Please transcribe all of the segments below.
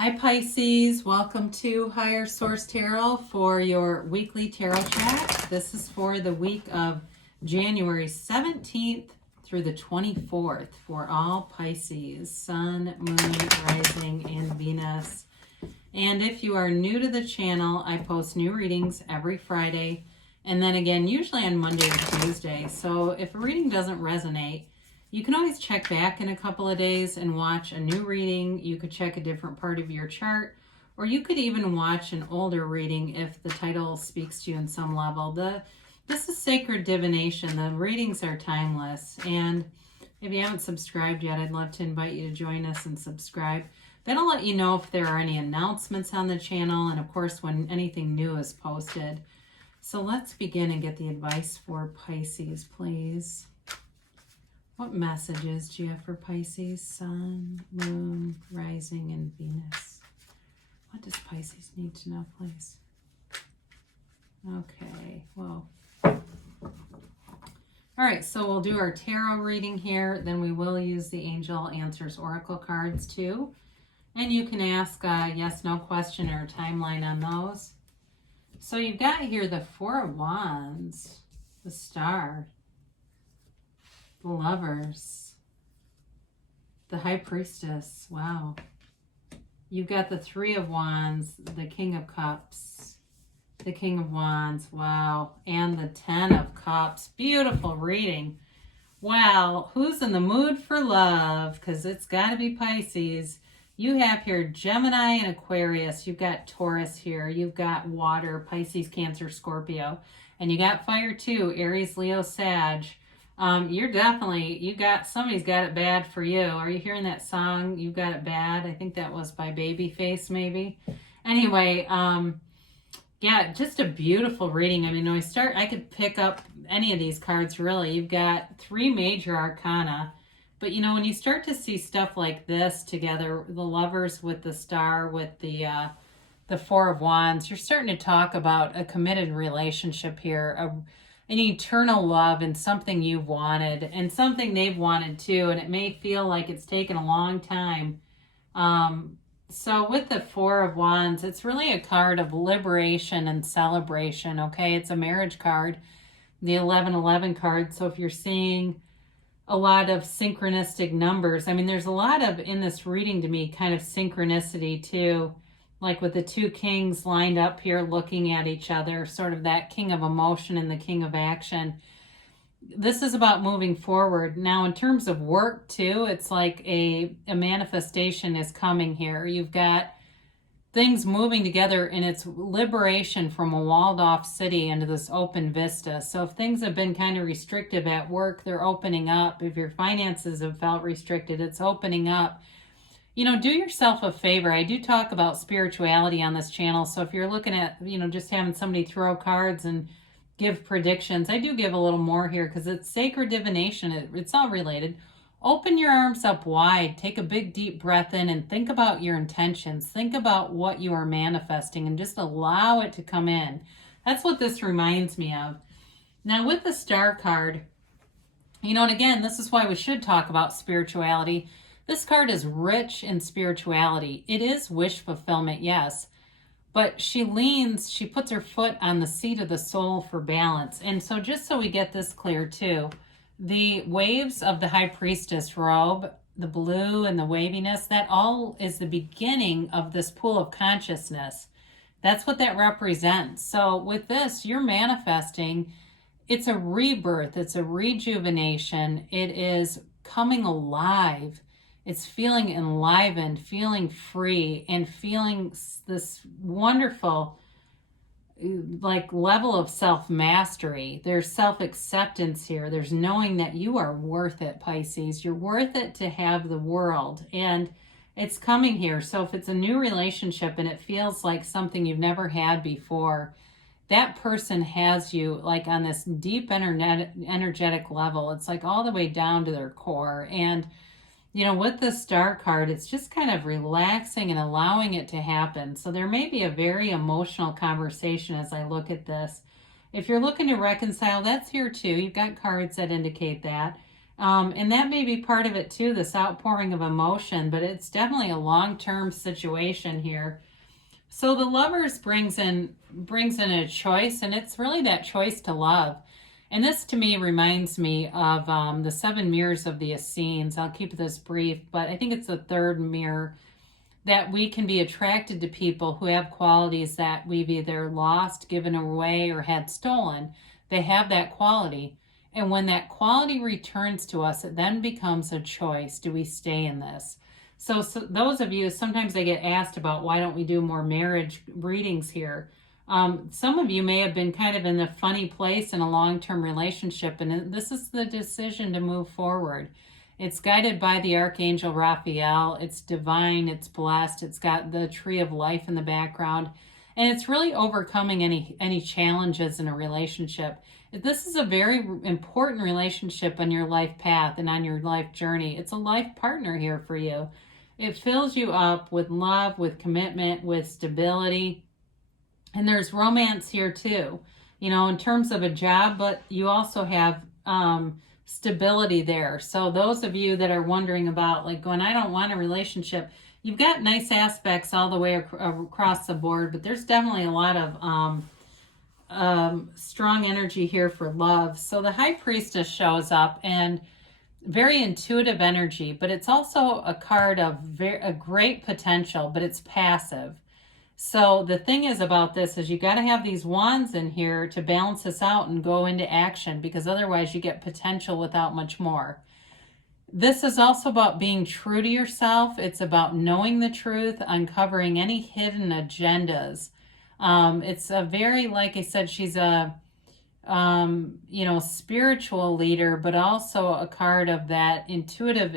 Hi Pisces, welcome to Higher Source Tarot for your weekly tarot chat. This is for the week of January 17th through the 24th for all Pisces, Sun, Moon, Rising, and Venus. And if you are new to the channel, I post new readings every Friday and then again usually on Monday or Tuesday. So if a reading doesn't resonate, you can always check back in a couple of days and watch a new reading. You could check a different part of your chart, or you could even watch an older reading if the title speaks to you in some level. This is sacred divination. The readings are timeless. And if you haven't subscribed yet, I'd love to invite you to join us and subscribe. That'll let you know if there are any announcements on the channel and, of course, when anything new is posted. So let's begin and get the advice for Pisces, please. What messages do you have for Pisces, Sun, Moon, Rising, and Venus? What does Pisces need to know, please? Okay, well. All right, so we'll do our tarot reading here. Then we will use the Angel Answers Oracle cards too. And you can ask a yes, no question or a timeline on those. So you've got here the Four of Wands, the Star, the Lovers, the High Priestess, wow. You've got the Three of Wands, the King of Cups, the King of Wands, wow, and the Ten of Cups. Beautiful reading. Wow, who's in the mood for love? Because it's got to be Pisces. You have here Gemini and Aquarius. You've got Taurus here. You've got water, Pisces, Cancer, Scorpio. And you got fire too, Aries, Leo, Sag. Somebody's got it bad for you. Are you hearing that song, You Got It Bad? I think that was by Babyface, maybe. Anyway, yeah, just a beautiful reading. I mean, when I could pick up any of these cards, really. You've got three major arcana. But, you know, when you start to see stuff like this together, the Lovers with the Star, with the Four of Wands, you're starting to talk about a committed relationship here, an eternal love and something you've wanted and something they've wanted too. And it may feel like it's taken a long time. So with the Four of Wands, it's really a card of liberation and celebration. Okay. It's a marriage card, the 1111 card. So if you're seeing a lot of synchronistic numbers, I mean, there's a lot of, in this reading to me, kind of synchronicity too. Like with the two kings lined up here looking at each other, sort of that king of emotion and the king of action. This is about moving forward. Now, in terms of work, too, it's like a manifestation is coming here. You've got things moving together, and it's liberation from a walled-off city into this open vista. So if things have been kind of restrictive at work, they're opening up. If your finances have felt restricted, it's opening up. You know, do yourself a favor. I do talk about spirituality on this channel. So if you're looking at, you know, just having somebody throw cards and give predictions, I do give a little more here because it's sacred divination. It's all related. Open your arms up wide. Take a big deep breath in and think about your intentions. Think about what you are manifesting and just allow it to come in. That's what this reminds me of. Now with the Star card, you know, and again, this is why we should talk about spirituality. This card is rich in spirituality. It is wish fulfillment, yes. But she puts her foot on the seat of the soul for balance. And so just so we get this clear too, the waves of the High Priestess robe, the blue and the waviness, that all is the beginning of this pool of consciousness. That's what that represents. So with this, you're manifesting. It's a rebirth. It's a rejuvenation. It is coming alive. It's feeling enlivened, feeling free, and feeling this wonderful like level of self-mastery. There's self-acceptance here. There's knowing that you are worth it, Pisces. You're worth it to have the world. And it's coming here. So if it's a new relationship and it feels like something you've never had before, that person has you like on this deep energetic level. It's like all the way down to their core. And you know, with the Star card, it's just kind of relaxing and allowing it to happen. So there may be a very emotional conversation as I look at this. If you're looking to reconcile, that's here too. You've got cards that indicate that. And that may be part of it too, this outpouring of emotion, but it's definitely a long-term situation here. So the Lovers brings in a choice, and it's really that choice to love. And this to me reminds me of the Seven Mirrors of the Essenes. I'll keep this brief, but I think it's the third mirror, that we can be attracted to people who have qualities that we've either lost, given away, or had stolen. They have that quality. And when that quality returns to us, it then becomes a choice. Do we stay in this? So those of you, sometimes I get asked about why don't we do more marriage readings here. Some of you may have been kind of in a funny place in a long-term relationship, and this is the decision to move forward. It's guided by the Archangel Raphael. It's divine, it's blessed, it's got the tree of life in the background, and it's really overcoming any challenges in a relationship. This is a very important relationship on your life path and on your life journey. It's a life partner here for you. It fills you up with love, with commitment, with stability. And there's romance here too, in terms of a job, but you also have stability there. So those of you that are wondering about going, I don't want a relationship, you've got nice aspects all the way across the board, but there's definitely a lot of strong energy here for love. So the High Priestess shows up, and very intuitive energy, but it's also a card of a great potential, but it's passive. So the thing is about this is you got to have these wands in here to balance this out and go into action, because otherwise you get potential without much more. This is also about being true to yourself. It's about knowing the truth, uncovering any hidden agendas. It's a very, like I said, she's a spiritual leader, but also a card of that intuitive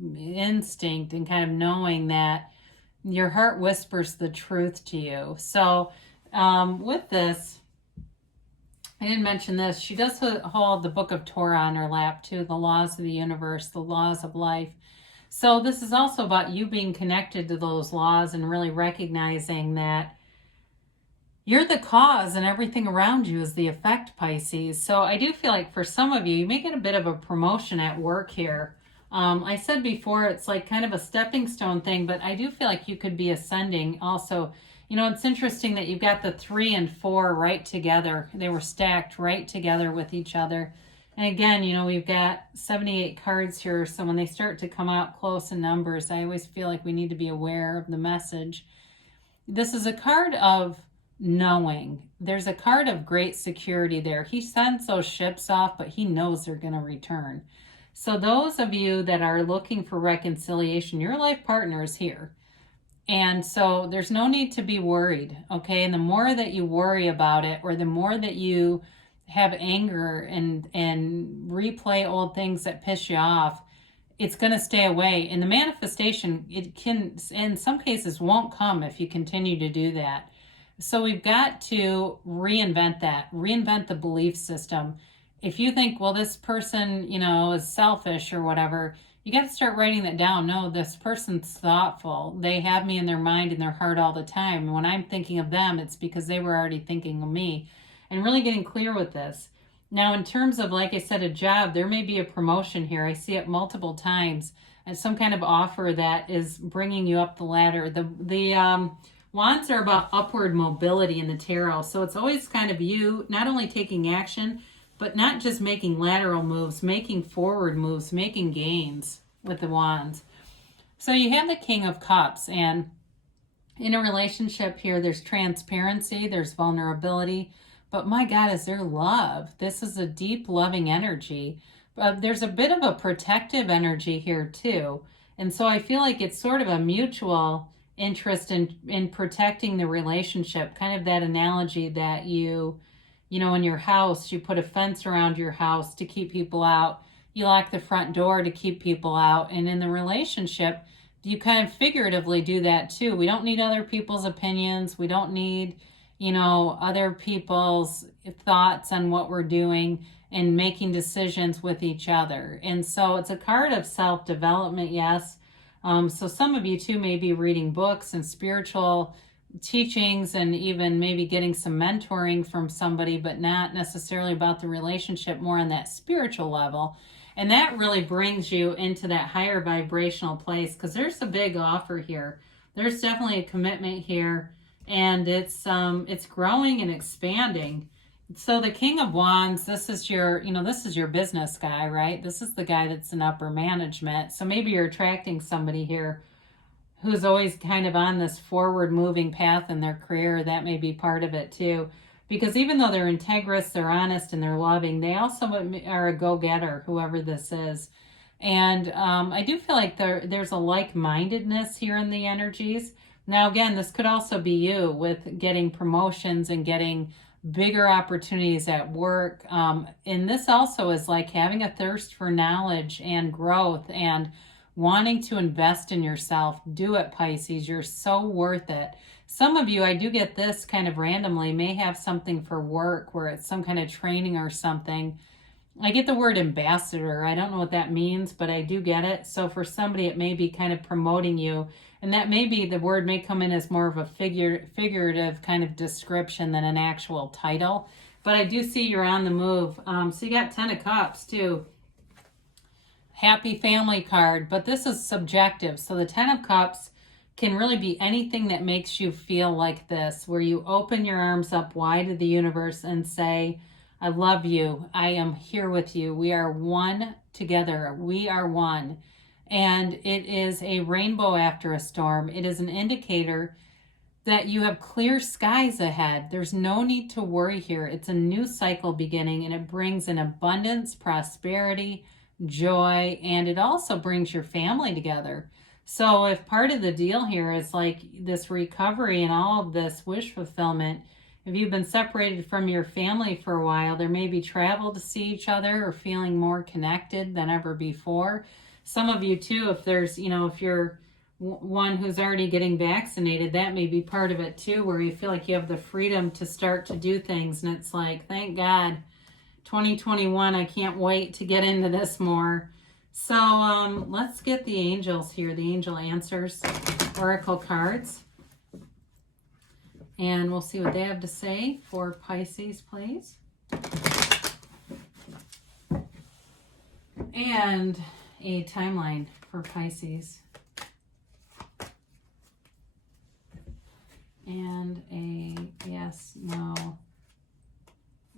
instinct and kind of knowing that your heart whispers the truth to you. So with this, I didn't mention this, she does hold the Book of Torah on her lap too, the laws of the universe, the laws of life. So this is also about you being connected to those laws and really recognizing that you're the cause and everything around you is the effect, Pisces. So I do feel like for some of you, you may get a bit of a promotion at work here. I said before, it's like kind of a stepping stone thing, but I do feel like you could be ascending also. It's interesting that you've got the 3 and 4 right together. They were stacked right together with each other. And again, we've got 78 cards here. So when they start to come out close in numbers, I always feel like we need to be aware of the message. This is a card of knowing. There's a card of great security there. He sends those ships off, but he knows they're going to return. So those of you that are looking for reconciliation, your life partner is here. And so there's no need to be worried, okay? And the more that you worry about it, or the more that you have anger and replay old things that piss you off, it's going to stay away. And the manifestation, it can, in some cases, won't come if you continue to do that. So we've got to reinvent that, reinvent the belief system. If you think, well, this person, is selfish or whatever, you got to start writing that down. No, this person's thoughtful. They have me in their mind and their heart all the time. And when I'm thinking of them, it's because they were already thinking of me. And really getting clear with this. Now, in terms of, like I said, a job, there may be a promotion here. I see it multiple times as some kind of offer that is bringing you up the ladder. The wands are about upward mobility in the tarot. So it's always kind of you not only taking action, but not just making lateral moves, making forward moves, making gains with the wands. So you have the King of Cups, and in a relationship here, there's transparency, there's vulnerability, but my God, is there love? This is a deep, loving energy. There's a bit of a protective energy here too. And so I feel like it's sort of a mutual interest in protecting the relationship, kind of that analogy that in your house, you put a fence around your house to keep people out. You lock the front door to keep people out. And in the relationship, you kind of figuratively do that too. We don't need other people's opinions. We don't need, other people's thoughts on what we're doing and making decisions with each other. And so it's a card of self-development, yes. So some of you too may be reading books and spiritual teachings and even maybe getting some mentoring from somebody, but not necessarily about the relationship, more on that spiritual level. And that really brings you into that higher vibrational place, because there's a big offer here. There's definitely a commitment here, and it's growing and expanding. So the King of Wands, this is your, this is your business guy, right? This is the guy that's in upper management. So maybe you're attracting somebody here who's always kind of on this forward moving path in their career. That may be part of it too. Because even though they're integrous, they're honest, and they're loving, they also are a go-getter, whoever this is. And I do feel like there's a like-mindedness here in the energies. Now, again, this could also be you with getting promotions and getting bigger opportunities at work. And this also is like having a thirst for knowledge and growth and wanting to invest in yourself. Do it, Pisces. You're so worth it. Some of you, I do get this kind of randomly, may have something for work where it's some kind of training or something. I get the word ambassador. I don't know what that means, but I do get it. So for somebody, it may be kind of promoting you. And that may be, the word may come in as more of a figurative kind of description than an actual title. But I do see you're on the move. So you got 10 of Cups too. Happy family card. But this is subjective. So the 10 of Cups can really be anything that makes you feel like this, where you open your arms up wide to the universe and say, I love you. I am here with you. We are one together. We are one. And it is a rainbow after a storm. It is an indicator that you have clear skies ahead. There's no need to worry here. It's a new cycle beginning, and it brings an abundance, prosperity, joy, and it also brings your family together. So if part of the deal here is like this recovery and all of this wish fulfillment, if you've been separated from your family for a while, there may be travel to see each other or feeling more connected than ever before. Some of you too, if there's, if you're one who's already getting vaccinated, that may be part of it too, where you feel like you have the freedom to start to do things. And it's like, thank God, 2021, I can't wait to get into this more. So let's get the angels here, the angel answers, oracle cards. And we'll see what they have to say for Pisces, please. And a timeline for Pisces. And a yes, no,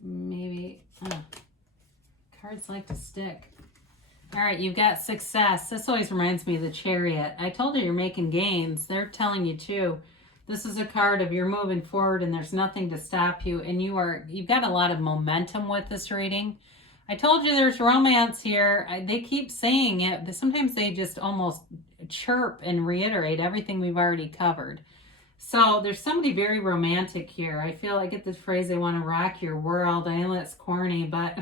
maybe. Cards like to stick. All right, you've got success. This always reminds me of the Chariot. I told you you're making gains. They're telling you too. This is a card of you're moving forward and there's nothing to stop you, and you've got a lot of momentum with this reading. I told you there's romance here. They keep saying it. Sometimes they just almost chirp and reiterate everything we've already covered. So there's somebody very romantic here. I feel I get this phrase, they want to rock your world. I know that's corny, but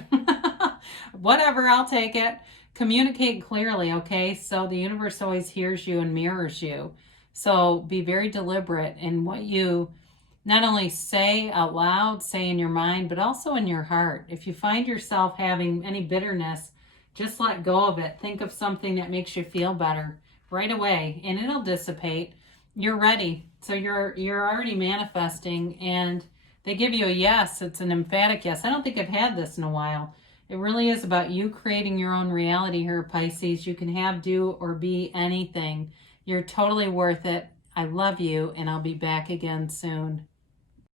whatever, I'll take it. Communicate clearly, okay? So the universe always hears you and mirrors you. So be very deliberate in what you not only say out loud, say in your mind, but also in your heart. If you find yourself having any bitterness, just let go of it. Think of something that makes you feel better right away, and it'll dissipate. You're ready. So you're already manifesting, and they give you a yes. It's an emphatic yes. I don't think I've had this in a while. It really is about you creating your own reality here, Pisces. You can have, do, or be anything. You're totally worth it. I love you, and I'll be back again soon.